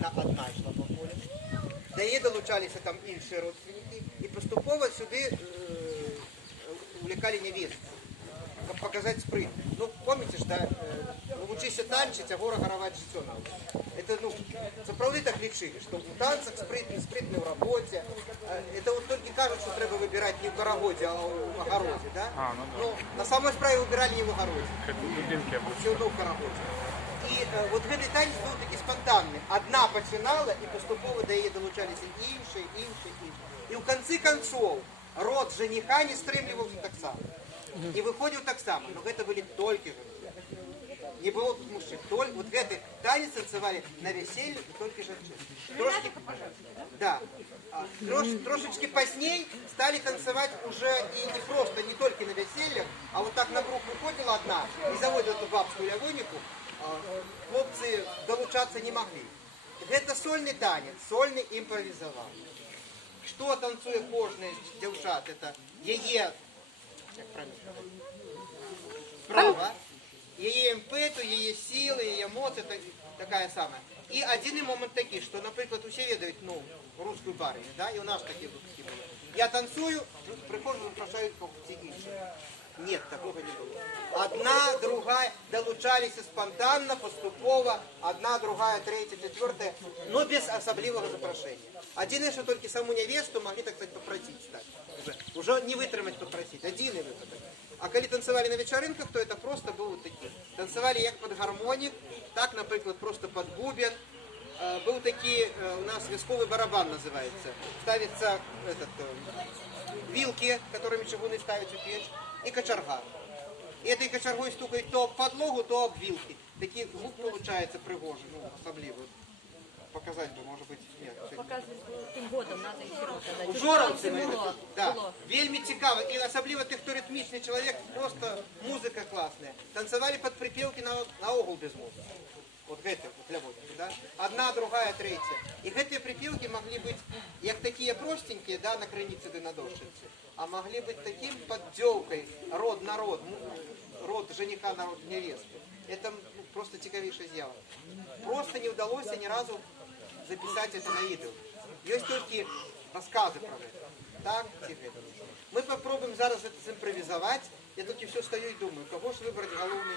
вона одна йшла по полю. До її долучалися там інші родственники. І поступово сюди увлекали невесту. Как показать спрыт. Ну, помните, что научишься танчить, а вора горовать жицо надо. Это, ну, сапраўды так лечили, что у танцах спрытный в работе. Это вот только кажется, что треба выбирать не в горогоде, а в огороде, да? Ну да. Но на самой справе выбирали не в огороде. Все равно в огороде. І от гэты танец був такий спонтанний. Одна починала, і поступово до її долучалися інші. І в кінці концов род жениха не стримлювався так само. И выходил так само, но это были только женщины. Не было тут мужчин. Вот этот танец танцевали на веселье и только женщины. Трошечки поздней стали танцевать уже и не просто, не только на весельях, а вот так на круг выходила одна и заводила эту бабскую лявынику, хлопцы долучаться не могли. Это сольный танец, сольный импровизовал. Что танцует кожная девушат? Это ее право, її імпету, її сили, її емоції, така сама. І один момент такий, що, наприклад, усі ведають, ну, русскую барыню, да, і у нас такі випадки були. Я танцюю, приходжу, запрошують всі інші. Ні, такого не було. Одна, другая долучалися спонтанно, поступово, одна, другая, третья, четвертая, но без особливого запрошения. Один, що тільки саму невесту могли, так сказать, попросить стать. Уже не вытримать попросить, один выпадок. А коли танцевали на вечеринках, то это просто было вот такие. Танцевали як под гармонік, так, наприклад, просто под бубен. Был такие, у нас висковый барабан называется. Ставится вилки, которыми чугуны ставятся в печь, и кочерга. И этой кочергой стукает то об подлогу, то об вилки. Такий звук получается пригожий, ну, особливый. Показать бы, может быть, нет. Показывать тим годом надо еще раз. У Жоровці, да, вельми цікаво. І особливо тих, хто ритмічний чоловік, просто музика класна. Танцевали під припівки на огул без музики. Вот гэта, для водки, да? Одна, другая, третья. И эти припевки могли быть, як такие простенькие, да, на крынице да на дошице, а могли быть таким поддевкой род на род, род жениха на род невесты. Это просто цікавіша з'ява. Просто не удалось ни разу записать это на видео. Есть только рассказы про это. Так, мы попробуем зараз это симпровизовать. Я тут все стою и думаю, кого же выбрать головный.